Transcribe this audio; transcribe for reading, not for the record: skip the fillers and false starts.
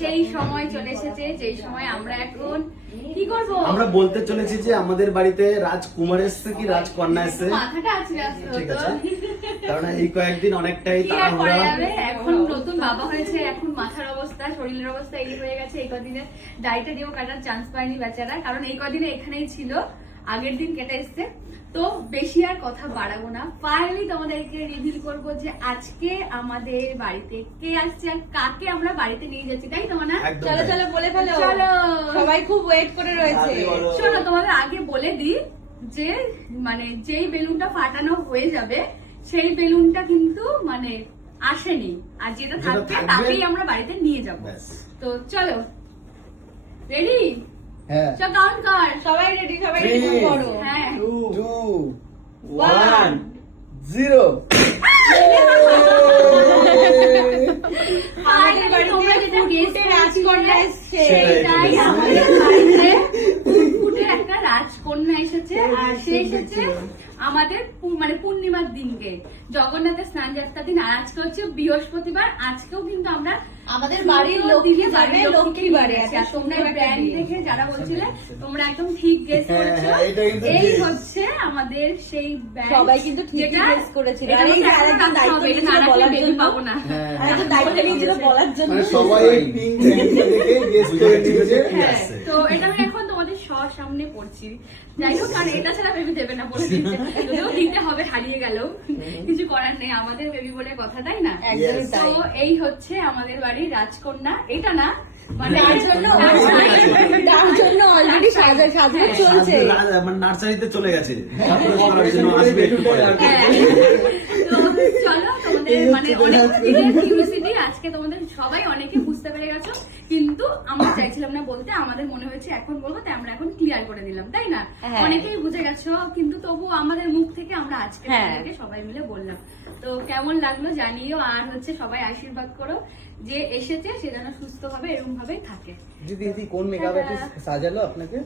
সেই সময় চলে এসেছে যেই সময় আমরা এখন কি করব, আমরা বলতে চলেছি যে আমাদের বাড়িতে রাজকুমার এসছে কি রাজকন্যা এসছে। মাথাটা আছড়ে আসতে ঠিক হতো। আছে, কারণ এই কয়েকদিন অনেকটাই কি আর করা তাড়াহুড়া। যাবে, এখন নতুন বাবা হয়েছে, এখন মাথার অবস্থা শরীরের অবস্থা এই হয়ে গেছে। এই কদিনে ডায়েটে দিয়েও কাটার চান্স পায়নি বেচারা, কারণ এই কদিনে এখানেই ছিল, আগের দিন কেটে এসছে। তো বেশি আর কথা বাড়াবো না, ফাইনালি তোমাদেরকে রিভিল করব যে আজকে আমাদের বাড়িতে কে আসছে আর কাকে আমরা বাড়িতে নিয়ে যাচ্ছি, তাই তো না? একদম চলো তাই। চলো বলে ফেলো, চলো। সবাই খুব ওয়েট করে রয়েছে। শোনো, তোমাদের আগে বলে দিই যে মানে যেই বেলুনটা ফাটানো হয়ে যাবে সেই বেলুনটা কিন্তু মানে আসেনি, আর যেটা থাকবে তাকেই আমরা বাড়িতে নিয়ে যাব। ব্যাস। তো চলো, রেডি? হ্যাঁ, চল কাউন্ট কর। সবাই রেডি, সবাই 3, রেডি করো। হ্যাঁ 2, 1, 0। আমাদের বাড়িতে তোমরা যেটা guess ফুটফুটে রাজকন্যা এসছে। সেটাই, আমাদের বাড়িতে ফুটফুটে একটা রাজকন্যা এসেছে, আর সে এসেছে আমাদের মানে পূর্ণিমার দিনকে, জগন্নাথের স্নান যাত্রার দিন। আর আজকে হচ্ছে বৃহস্পতিবার, আজকেও কিন্তু আমরা আমাদের বাড়ির লক্ষ্মী যাবে, লক্ষ্মী বাড়ি আছে। আর তোমরা ব্র্যান্ড দেখে যারা বলছিলে তোমরা একদম ঠিক গেস করেছো। হ্যাঁ, এটা কিন্তু এই ঠিক। হচ্ছে আমাদের সেই ব্র্যান্ড, সবাই কিন্তু ঠিকই guess করেছিল। আর এই যে আরেকজন দায়িত্ব নিয়েছিল বলার জন্য। পাবো না। আরেকজন দায়িত্ব নিয়েছিল বলার জন্য। মানে সবাই পিঙ্ক দেখে গেস করে নিয়েছে কি হ্যাঁ, আসছে। তো এটা আমি এখন তোমাদের সামনে পড়ছি। যাই হোক, আর এটা ছাড়া বেবি দেবে না বলে দিচ্ছে, যদিও দিতে হবে, হারিয়ে গেল কিছু করার নেই, আমাদের বেবি বলে কথা, তাই না? একদমই তো তাই। এই হচ্ছে আমাদের বাড়ির রাজকন্যা, এটা না মানে তার জন্য অলরেডি সাজানো চলছে। মানে নার্সারিতে চলে গেছে, তারপরে করার জন্য আসবে একটু পরে। হ্যাঁ। তো চলো, তোমাদের মানে অনেক দিনের কিউরিওসিটি আজকে তোমাদের সবাই অনেকে বুঝতে পেরে গেছো, কিন্তু আমরা চাইছিলাম না বলতে, আমাদের মনে হয়েছে এখন বলবো, তাই আমরা এখন ক্লিয়ার করে দিলাম, তাই না? হ্যাঁ। অনেকেই বুঝে গেছো, কিন্তু তবু আমাদের মুখ থেকে আমরা আজকে হ্যাঁ। তোমাদেরকে সবাই মিলে বললাম। তো কেমন লাগলো জানিও, আর হচ্ছে সবাই আশীর্বাদ করো যে এসেছে সে যেন সুস্থ ভাবে এরকম ভাবেই থাকে। দিদি কোন মেকআপ আর্টিস্ট সাজালো আপনাকে?